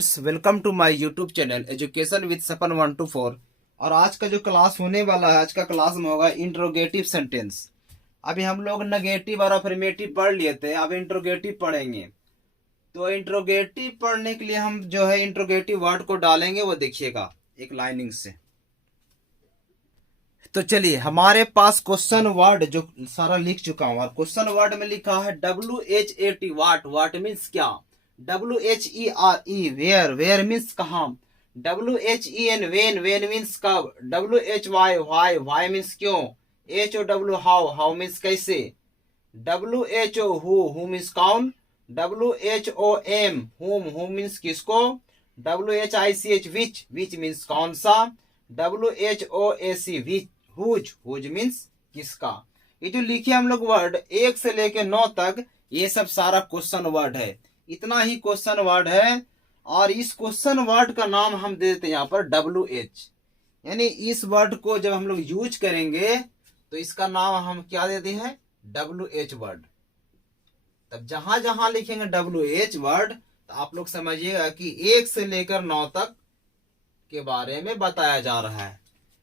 Welcome to my YouTube channel education with Sapan 124। और आज का जो क्लास होने वाला है, आज का क्लास में होगा इंट्रोगेटिव सेंटेंस। अभी हम लोग नेगेटिव और अफर्मेटिव पढ़ लिए थे, अब इंट्रोगेटिव पढ़ेंगे। तो इंट्रोगेटिव पढ़ने के लिए हम जो है इंट्रोगेटिव वर्ड को डालेंगे, वो देखिएगा एक लाइनिंग से। तो चलिए, हमारे पास क्वेश्चन वर्ड जो सारा लिख चुका हूं, और क्वेश्चन वर्ड में लिखा है WHAT वाट। वाट मीन्स क्या? WHERE where. वेयर मीन्स कहाँ। WHEN when. वेन मीन्स कब। WHY why. व्हाई मीन्स क्यों। HOW how. हाउ मीन्स कैसे। WHO हु मीन्स कौन। WHOM हुम मीन्स किसको। WHICH which. विच मीन्स कौन सा। WHOAC विच। Whose means किसका। ये जो लिखे हम लोग वर्ड 1 से लेके 9 तक, ये सब सारा क्वेश्चन वर्ड है। इतना ही क्वेश्चन वर्ड है। और इस क्वेश्चन वर्ड का नाम हम दे देते हैं यहाँ पर WH। यानी इस वर्ड को जब हम लोग यूज करेंगे तो इसका नाम हम क्या देते हैं, WH वर्ड। तब जहां जहां लिखेंगे WH वर्ड, तो आप लोग समझिएगा कि 1 से लेकर 9 तक के बारे में बताया जा रहा है।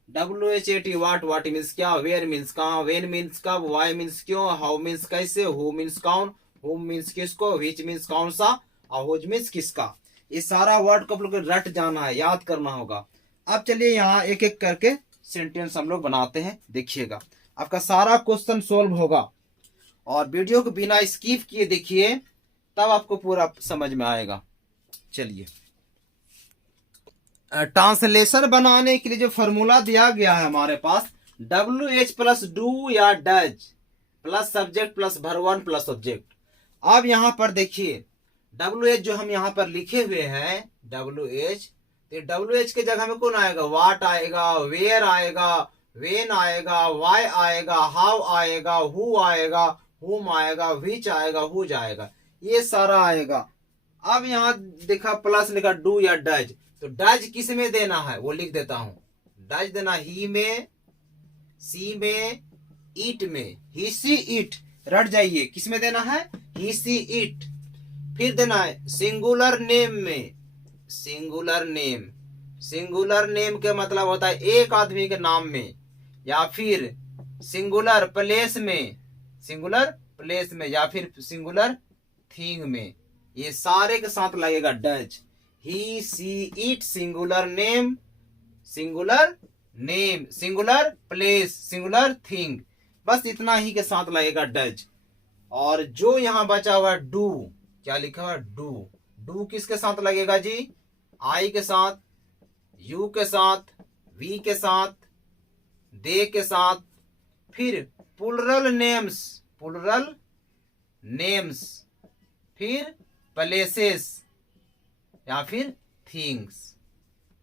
WHAT what. वाट मीन्स क्या। वेयर मीन्स कहाँ। वेन मीन्स कब। वाई मीन्स क्यों। हाउ मीन्स कैसे। हु मीन्स कौन। हुम मीन्स किसको। विच मीन्स कौन सा। और हुज मीन्स किसका। ये सारा वर्ड को आप लोग रट जाना है, याद करना होगा। अब चलिए यहाँ एक एक करके सेंटेंस हम लोग बनाते हैं, देखिएगा। आपका सारा क्वेश्चन सोल्व होगा, और वीडियो को बिना स्किप किए देखिए, तब आपको पूरा समझ में आएगा। चलिए, ट्रांसलेशन बनाने के लिए जो फॉर्मूला दिया गया है हमारे पास, WH प्लस डू या does plus subject plus verb 1 plus object. अब यहाँ पर देखिए, WH जो हम यहाँ पर लिखे हुए हैं WH, तो WH के जगह में कौन आएगा। वाट आएगा, वेयर आएगा, वेन आएगा, वाई आएगा, हाउ आएगा, हु आएगा, हुम आएगा, विच आएगा, हुज आएगा, ये सारा आएगा। अब यहाँ देखा प्लस लिखा डू या डज, तो डज किस में देना है वो लिख देता हूं। डज देना ही में, सी में, ईट में। ही सी ईट रट जाइए, किस में देना है, ही सी ईट। फिर देना है सिंगुलर नेम में। Singular name. सिंगुलर नेम के मतलब होता है एक आदमी के नाम में, या फिर सिंगुलर प्लेस में। सिंगुलर प्लेस में, या फिर सिंगुलर थिंग में। ये सारे के साथ लगेगा does. He she it singular name, singular name, singular place, singular thing. बस इतना ही के साथ लगेगा डज। और जो यहां बचा हुआ डू, क्या लिखा हुआ डू। डू किसके साथ लगेगा जी। आई के साथ, यू के साथ, वी के साथ, दे के साथ। फिर प्लुरल नेम्स। Plural names. फिर प्लेसेस या फिर थिंग्स।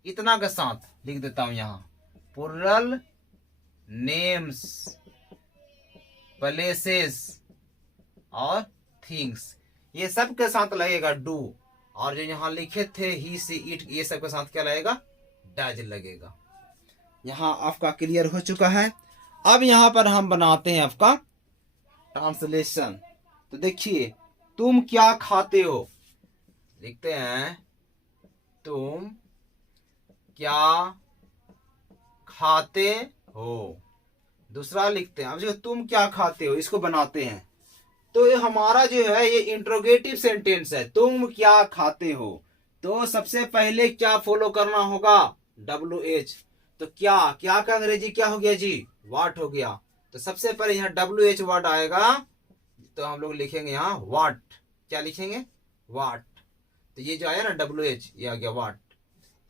इतना के साथ लिख देता हूं यहां। प्लुरल नेम्स, प्लेसेस और थिंग्स, ये सब के साथ लगेगा डू। और जो यहां लिखे थे ही सी इट, ये सब के साथ क्या लगेगा, डज लगेगा। यहां आपका क्लियर हो चुका है। अब यहां पर हम बनाते हैं आपका ट्रांसलेशन। तो देखिए, तुम क्या खाते हो, लिखते हैं तुम क्या खाते हो। दूसरा लिखते हैं, अब जो तुम क्या खाते हो, इसको बनाते हैं। तो ये हमारा जो है ये इंट्रोगेटिव सेंटेंस है, तुम क्या खाते हो। तो सबसे पहले क्या फॉलो करना होगा, WH। तो क्या, क्या का अंग्रेजी क्या हो गया जी, वाट हो गया। तो सबसे पहले यहाँ WH वर्ड आएगा, तो हम लोग लिखेंगे यहाँ वाट। क्या लिखेंगे, वाट। तो ये जो आया ना WH, ये आ गया वाट।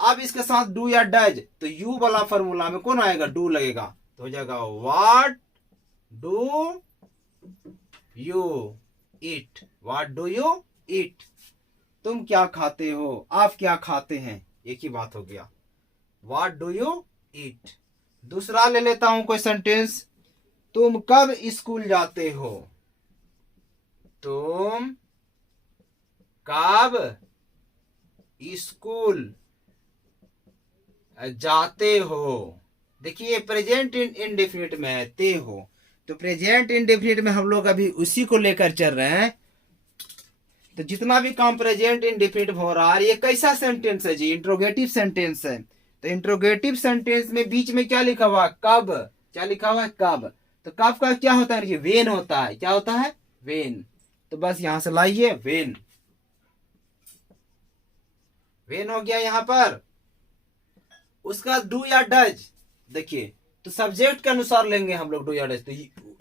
अब इसके साथ डू या डज, तो यू वाला फॉर्मूला में कौन आएगा, डू लगेगा। तो हो जाएगा what do you eat. What do you ईट। तुम क्या खाते हो, आप क्या खाते हैं, एक ही बात हो गया। वाट डू यू ईट। दूसरा ले लेता हूं कोई सेंटेंस। तुम कब स्कूल जाते हो। तुम कब स्कूल जाते हो। देखिए प्रेजेंट इंडेफिनिट में है, ते हो। तो प्रेजेंट इंडेफिनिट में हम लोग अभी उसी को लेकर चल रहे हैं। तो जितना भी काम प्रेजेंट इंडेफिनिट हो रहा है, ये कैसा सेंटेंस है जी? इंट्रोगेटिव सेंटेंस है। तो इंट्रोगेटिव सेंटेंस में बीच में क्या लिखा हुआ? कब। क्या लिखा हुआ है? कब। तो कब का क्या होता है? वेन होता है। क्या होता है? वेन। तो बस यहां से लाइए वेन। वेन हो गया यहां पर। उसका डू या डज, देखिए तो सब्जेक्ट के अनुसार लेंगे हम लोग डू या डज। तो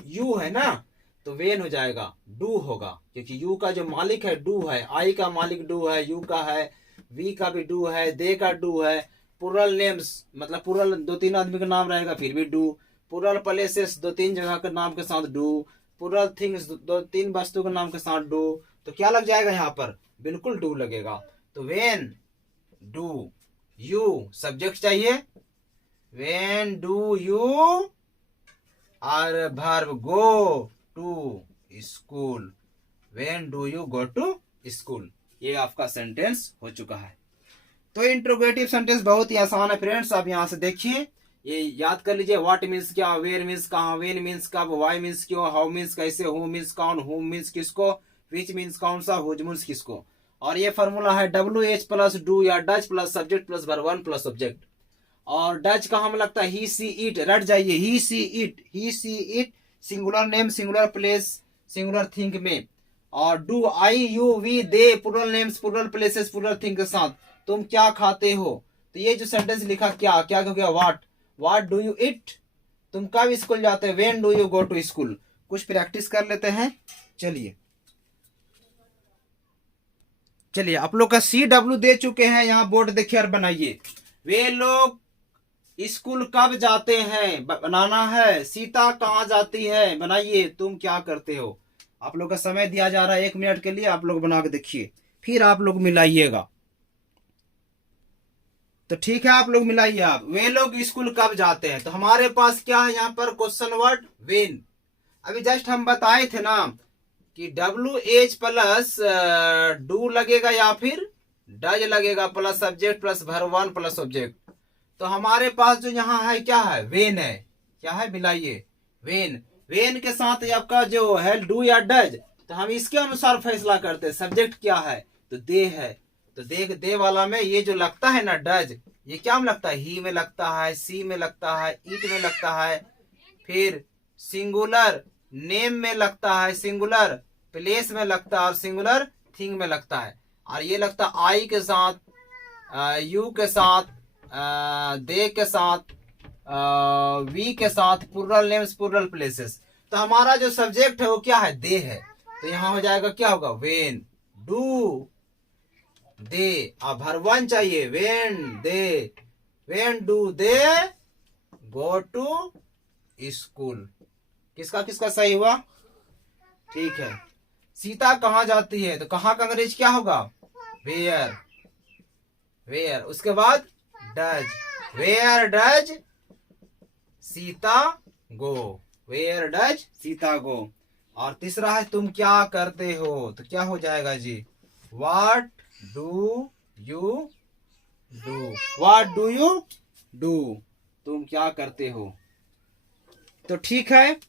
यू है ना, तो वेन हो जाएगा, डू होगा, क्योंकि यू का जो मालिक है डू है। आई का मालिक डू है, यू का है, वी का भी डू है, दे का डू है। प्लुरल नेम्स मतलब प्लुरल दो तीन आदमी का नाम रहेगा फिर भी डू। प्लुरल प्लेसेस दो तीन जगह के नाम के साथ डू। प्लुरल थिंग्स दो तीन वस्तु के नाम के साथ डू। तो क्या लग जाएगा यहाँ पर? बिल्कुल डू लगेगा। तो वेन डू यू सब्जेक्ट चाहिए। वेन डू यू और verb go to school. When do you go to school. ये आपका सेंटेंस हो चुका है। तो इंट्रोगेटिव सेंटेंस बहुत ही आसान है फ्रेंड्स। आप यहां से देखिए, ये याद कर लीजिए। व्हाट मीन्स क्या, वेयर मीन्स कहाँ, वेन मीन्स कब, वाई मीन्स क्यों, हाउ मीन्स कैसे, हु मीन्स कौन, हुम मीन्स किसको, विच मीन्स कौन सा, हुज मीन्स किसको। और ये फॉर्मूला है WH प्लस डू या does plus subject plus verb one plus object. और डज का हम लगता है ही सी इट, रट जाइए he she it, he she it singular name singular place singular thing में। और do I you we they plural names plural places plural thing के साथ। तुम क्या खाते हो? तो ये जो सेंटेंस लिखा क्या क्या हो गया? व्हाट डू यू ईट, तुम कब स्कूल जाते हैं? When do you go to school. कुछ प्रैक्टिस कर लेते हैं। चलिए चलिए आप लोग का CW दे चुके हैं, यहाँ बोर्ड देखिए और बनाइए। वे लोग स्कूल कब जाते हैं बनाना है। सीता कहाँ जाती है बनाइए। तुम क्या करते हो? आप लोग का समय दिया जा रहा है 1 मिनट के लिए, आप लोग बना के देखिए, फिर आप लोग मिलाइएगा। तो ठीक है, आप लोग मिलाइए। आप वे लोग स्कूल कब जाते हैं, तो हमारे पास क्या है यहाँ पर? Question word when. अभी जस्ट हम बताए थे ना कि WH प्लस डू लगेगा या फिर डज लगेगा plus subject plus verb one plus object. तो हमारे पास जो यहाँ है क्या है? वेन है। क्या है? मिलाइए वेन। वेन के साथ आपका जो है डू या डज, तो हम इसके अनुसार फैसला करते हैं। सब्जेक्ट क्या है? तो दे है। तो दे वाला में ये जो लगता है ना डज, ये क्या में लगता है? ही में लगता है, सी में लगता है, इट में लगता है, फिर सिंगुलर नेम में लगता है, सिंगुलर प्लेस में लगता है और सिंगुलर थिंग में लगता है। और ये लगता है आई के साथ, यू के साथ, दे के साथ, वी के साथ, प्लुरल नेम्स प्लुरल प्लेसेस। तो हमारा जो सब्जेक्ट है वो क्या है? दे है। तो यहां हो जाएगा क्या होगा? When do they. अब वर्ब वन चाहिए। When do they go to school. किसका किसका सही हुआ? ठीक है। सीता कहाँ जाती है, तो कहाँ का अंग्रेज क्या होगा? वेयर। वेयर उसके बाद does. Where does Sita go. Where does Sita go. और तीसरा है तुम क्या करते हो, तो क्या हो जाएगा जी? What do you do. What do you do, तुम क्या करते हो। तो ठीक है।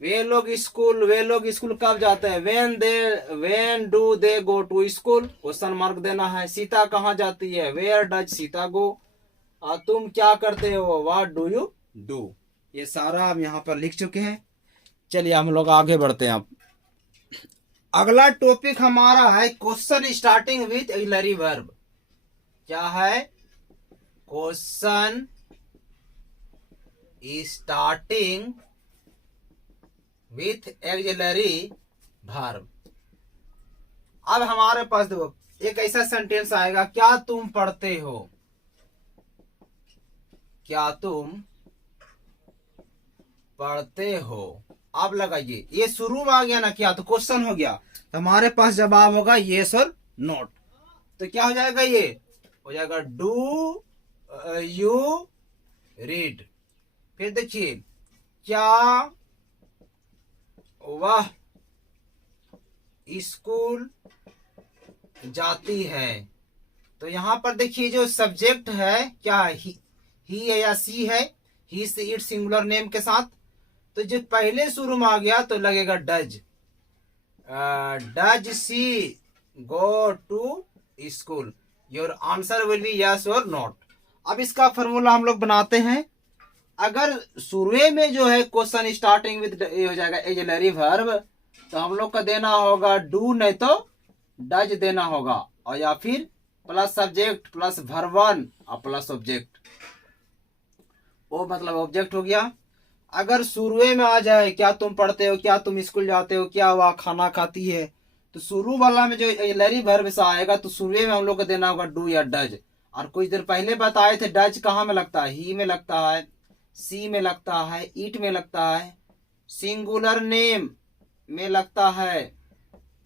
वे लोग स्कूल कब जाते हैं? When do they go to school. Question mark देना है। सीता कहाँ जाती है? Where does Sita go. और तुम क्या करते हो? What do you do. ये सारा हम यहाँ पर लिख चुके हैं। चलिए हम लोग आगे बढ़ते हैं। अब अगला टॉपिक हमारा है question starting with auxiliary verb. क्या है? Question starting with auxiliary verb. अब हमारे पास देखो एक ऐसा सेंटेंस आएगा, क्या तुम पढ़ते हो? क्या तुम पढ़ते हो। अब लगाइए, ये शुरू में आ गया ना क्या, तो क्वेश्चन हो गया। तो हमारे पास जवाब होगा येस और नॉट। तो क्या हो जाएगा? ये हो जाएगा डू यू रीड। फिर देखिए, क्या वह स्कूल जाती है। तो यहां पर देखिए जो सब्जेक्ट है क्या है? ही है या सी है? ही से इट सिंगुलर नेम के साथ। तो जो पहले शुरू में आ गया तो लगेगा does. Does she go to school. Your answer will be yes और नॉट। अब इसका फॉर्मूला हम लोग बनाते हैं। अगर शुरू में जो है क्वेश्चन स्टार्टिंग विद हो जाएगा ऑक्सिलरी वर्ब, तो हम लोग का देना होगा डू नहीं तो डज देना होगा, और या फिर plus subject plus verb one और प्लस ऑब्जेक्ट, वो मतलब ऑब्जेक्ट हो गया। अगर शुरू में आ जाए क्या तुम पढ़ते हो, क्या तुम स्कूल जाते हो, क्या हुआ खाना खाती है, तो शुरू वाला में जो ऑक्सिलरी वर्ब से आएगा तो शुरू में हम लोग को देना होगा डू या डज। और कुछ देर पहले बताए थे डज कहाँ में लगता है, ही में लगता है, सी में लगता है, ईट में लगता है, सिंगुलर नेम में लगता है,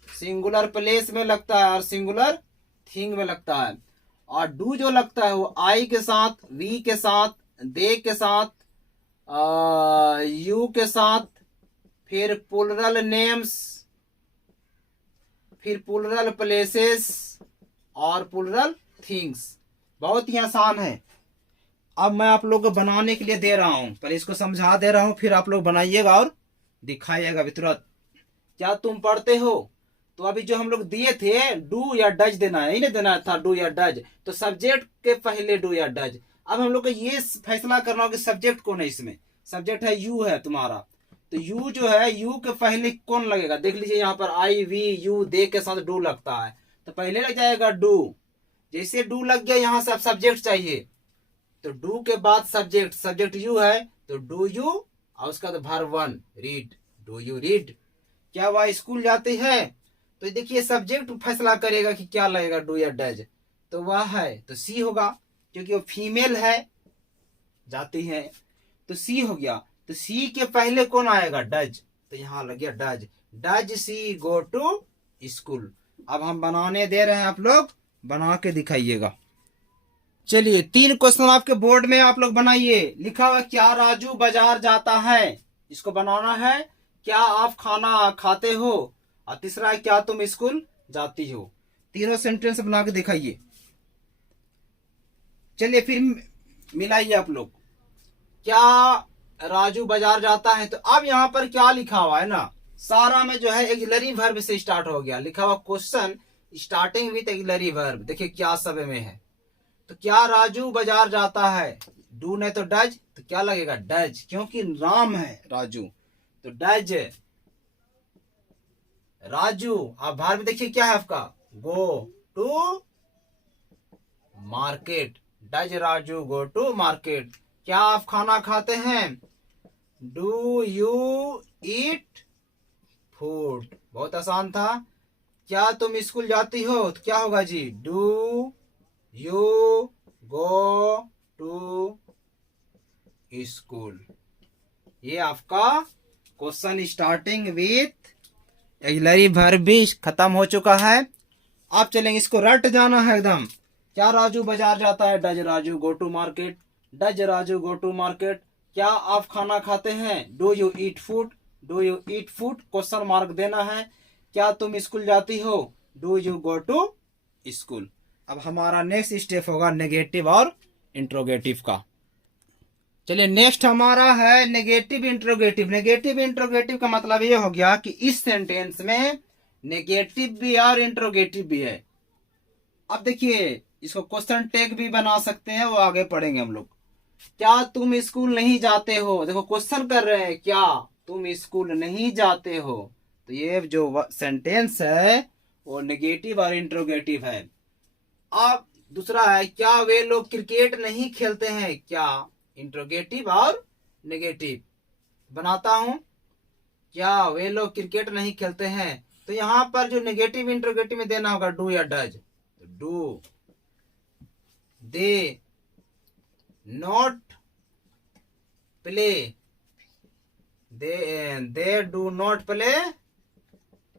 सिंगुलर प्लेस में लगता है, और सिंगुलर थिंग में लगता है। और डू जो लगता है वो आई के साथ, वी के साथ, दे के साथ, यू के साथ, फिर प्लूरल नेम्स, फिर प्लूरल प्लेसेस और प्लूरल थिंग्स। बहुत ही आसान है। अब मैं आप लोग को बनाने के लिए दे रहा हूं, पहले इसको समझा दे रहा हूं, फिर आप लोग बनाइएगा और दिखाइएगा भी तुरंत। क्या तुम पढ़ते हो, तो अभी जो हम लोग दिए थे डू या डज देना है, नहीं देना था डू या डज, तो सब्जेक्ट के पहले डू या डज। अब हम लोग को ये फैसला करना होगा कि सब्जेक्ट कौन है। इसमें सब्जेक्ट है यू है तुम्हारा, तो यू जो है यू के पहले कौन लगेगा, देख लीजिए यहाँ पर आई वी यू दे के साथ डू लगता है, तो पहले लग जाएगा डू। जैसे डू लग गया यहाँ से अब सब्जेक्ट चाहिए, तो डू के बाद सब्जेक्ट, सब्जेक्ट यू है तो डू यू, और उसका तो verb one read, do you read. क्या वह स्कूल जाती है, तो देखिए सब्जेक्ट फैसला करेगा कि क्या लगेगा डू या डज, तो वह है तो सी होगा, क्योंकि वो फीमेल है जाती है, तो सी हो गया। तो सी के पहले कौन आएगा, डज, तो यहाँ लग गया does, does she go to school. अब हम बनाने दे रहे हैं, आप लोग बना के दिखाइएगा। चलिए 3 क्वेश्चन आपके बोर्ड में आप लोग बनाइए। लिखा हुआ क्या राजू बाजार जाता है, इसको बनाना है। क्या आप खाना खाते हो, और तीसरा है क्या तुम स्कूल जाती हो। तीनों सेंटेंस बना के दिखाइए। चलिए फिर मिलाइए आप लोग। क्या राजू बाजार जाता है, तो अब यहाँ पर क्या लिखा हुआ है ना, सारा में जो है ऑक्सिलरी वर्ब से स्टार्ट हो गया। लिखा हुआ question starting with auxiliary verb, देखिए क्या सब में है। तो क्या राजू बाजार जाता है, डू नहीं तो डज, तो क्या लगेगा डज, क्योंकि नाम है राजू, तो डज राजू। अब वर्ब देखिए क्या है आपका, go to market, does Raju go to market. क्या आप खाना खाते हैं, डू यू ईट फूड, बहुत आसान था। क्या तुम स्कूल जाती हो, तो क्या होगा जी, do you go to school. ये आपका question starting with auxiliary verb भी खत्म हो चुका है। आप चलेंगे, इसको रट जाना है एकदम। क्या राजू बाजार जाता है, does Raju go to market, does Raju go to market. क्या आप खाना खाते हैं, do you eat food, do you eat food, question mark देना है। क्या तुम स्कूल जाती हो, do you go to school. अब हमारा नेक्स्ट स्टेप होगा नेगेटिव और इंट्रोगेटिव का। चलिए नेक्स्ट हमारा है नेगेटिव इंट्रोगेटिव। नेगेटिव इंट्रोगेटिव का मतलब ये हो गया कि इस सेंटेंस में नेगेटिव भी है और इंट्रोगेटिव भी है। अब देखिए इसको क्वेश्चन टैग भी बना सकते हैं, वो आगे पढ़ेंगे हम लोग। क्या तुम स्कूल नहीं जाते हो, देखो क्वेश्चन कर रहे हैं क्या तुम स्कूल नहीं जाते हो, तो ये जो सेंटेंस है वो नेगेटिव और इंट्रोगेटिव है। अब दूसरा है क्या वे लोग क्रिकेट नहीं खेलते हैं, क्या इंट्रोगेटिव और नेगेटिव बनाता हूं। क्या वे लोग क्रिकेट नहीं खेलते हैं, तो यहां पर जो नेगेटिव इंट्रोगेटिव में देना होगा डू या does, do they not play, they do not play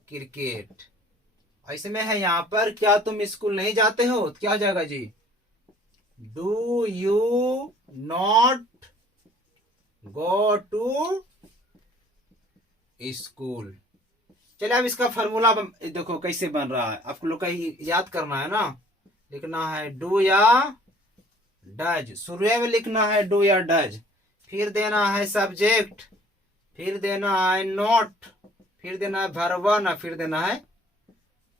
cricket. ऐसे में है यहाँ पर क्या तुम स्कूल नहीं जाते हो, तो क्या हो जाएगा जी, do you not go to school. चलिए अब इसका फॉर्मूला देखो कैसे बन रहा है, आपको लोग का याद करना है ना। लिखना है डू या डज, शुरू में लिखना है डू या डज, फिर देना है सब्जेक्ट, फिर देना है नॉट, फिर देना है वर्ब वन, फिर देना है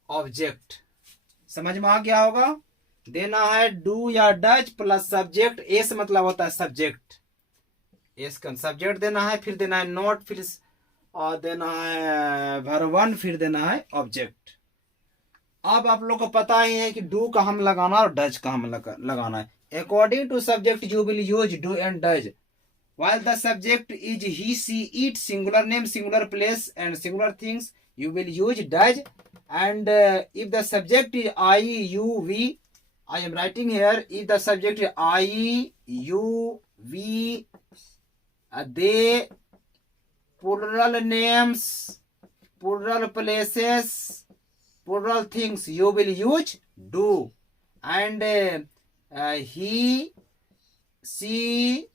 ऑब्जेक्ट। समझ में आ गया होगा। देना है डू या डज प्लस सब्जेक्ट, एस मतलब होता है सब्जेक्ट, एस का सब्जेक्ट देना है, फिर देना है नॉट, फिर और देना है verb1, फिर देना है ऑब्जेक्ट। अब आप लोग को पता ही है कि डू का हम लगाना और डज का हम लगाना है। According to subject you will use do and does while the subject is he she it singular name singular place and singular things you will use does, and if the subject is I you we, I am writing here, if the subject is I you we they, plural names, plural places, plural things you will use do, and he she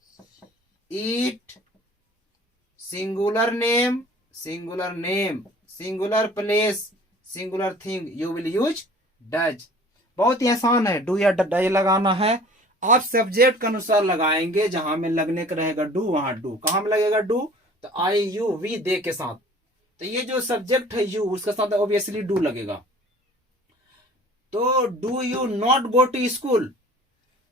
it singular name singular place singular thing you will use does। बहुत ही आसान है, do या does लगाना है। आप subject के अनुसार लगाएंगे, जहां में लगने का रहेगा डू वहां डू, कहां में लगेगा डू तो आई यू वी दे के साथ, तो ये जो सब्जेक्ट है यू उसके साथ ऑब्वियसली डू लगेगा। तो do you not go to school,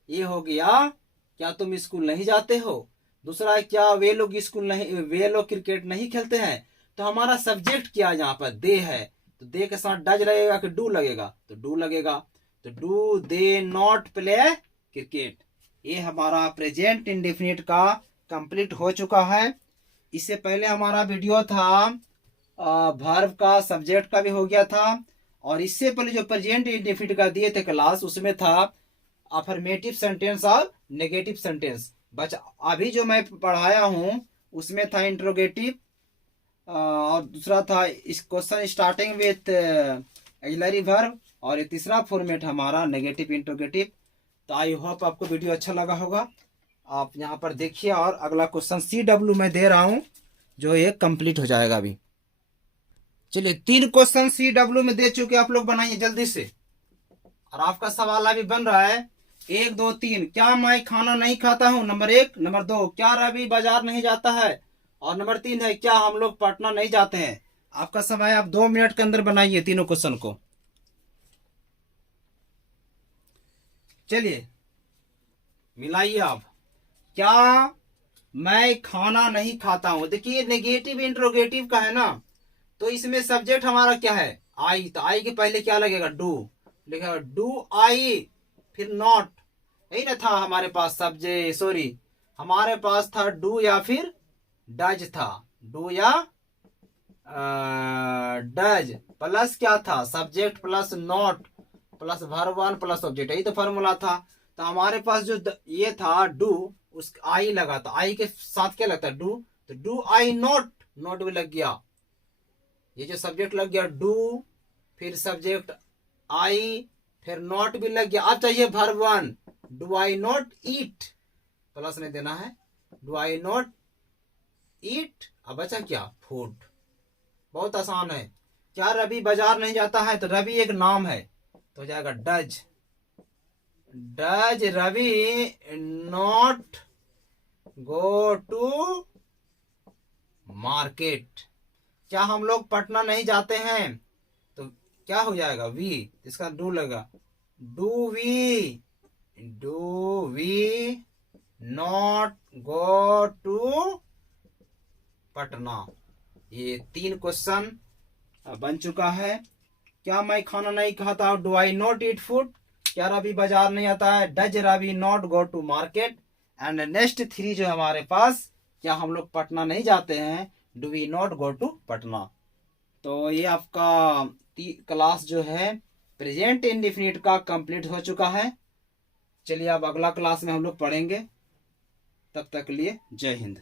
ये हो गया क्या तुम स्कूल नहीं जाते हो। दूसरा है क्या वे लोग स्कूल नहीं, वे लोग क्रिकेट नहीं खेलते हैं। तो हमारा सब्जेक्ट क्या यहाँ पर दे है, तो दे के साथ डज लगेगा कि डू लगेगा, तो डू लगेगा। तो do they not play cricket. ये हमारा प्रेजेंट इंडेफिनिट का कंप्लीट हो चुका है। इससे पहले हमारा वीडियो था वर्ब का, सब्जेक्ट का भी हो गया था, और इससे पहले जो प्रेजेंट इंडेफिनिट का दिए थे क्लास, उसमें था अफर्मेटिव सेंटेंस और नेगेटिव सेंटेंस। बच अभी जो मैं पढ़ाया हूं उसमें था इंट्रोगेटिव, और दूसरा था इस question starting with auxiliary verb, और ये तीसरा फॉर्मेट हमारा नेगेटिव इंट्रोगेटिव। तो आई होप आपको वीडियो अच्छा लगा होगा। आप यहाँ पर देखिए, और अगला क्वेश्चन CW में दे रहा हूं, जो ये कंप्लीट हो जाएगा अभी। चलिए 3 क्वेश्चन CW में दे चुके, आप लोग बनाइए जल्दी से। और आपका सवाल अभी बन रहा है 1 2 3, क्या मैं खाना नहीं खाता हूं, नंबर 1। नंबर 2, क्या रवि बाजार नहीं जाता है, और नंबर 3 है क्या हम लोग पटना नहीं जाते हैं। आपका समय आप 2 मिनट के अंदर बनाइए तीनों क्वेश्चन को। चलिए मिलाइए आप। क्या मैं खाना नहीं खाता हूं, देखिए नेगेटिव इंट्रोगेटिव का है ना, तो इसमें सब्जेक्ट हमारा क्या है आई, तो आई के पहले क्या लगेगा डू, लिखेगा डू आई, फिर नॉट, यही ना था हमारे पास सब्जेक्ट, सॉरी हमारे पास था डू या फिर डज था, डू या डज प्लस क्या था subject plus not plus verb one plus object, यही तो फॉर्मूला था। तो हमारे पास जो ये था डू, उस आई लगा, तो आई के साथ क्या लगता है डू, तो डू आई नॉट, नॉट भी लग गया, ये जो सब्जेक्ट लग गया डू, फिर सब्जेक्ट आई, फिर नॉट भी लग गया। अब चाहिए verb one, do I not eat, plus नहीं देना है, डू आई नॉट ईट, अब बचा क्या फूड। बहुत आसान है। क्या रवि बाजार नहीं जाता है, तो रवि एक नाम है, तो हो जाएगा does, does Ravi not go to market. क्या हम लोग पटना नहीं जाते हैं, तो क्या हो जाएगा वी, इसका डू लगा, do we not go to Patna. ये 3 क्वेश्चन बन चुका है। क्या मैं खाना नहीं खाता, do I not eat food, क्या रवि बाजार नहीं आता है, does Ravi not go to market, and next 3 जो हमारे पास, क्या हम लोग पटना नहीं जाते हैं, do we not go to Patna. तो ये आपका क्लास जो है प्रेजेंट इंडेफिनिट का कंप्लीट हो चुका है। चलिए अब अगला क्लास में हम लोग पढ़ेंगे, तब तक के लिए जय हिंद।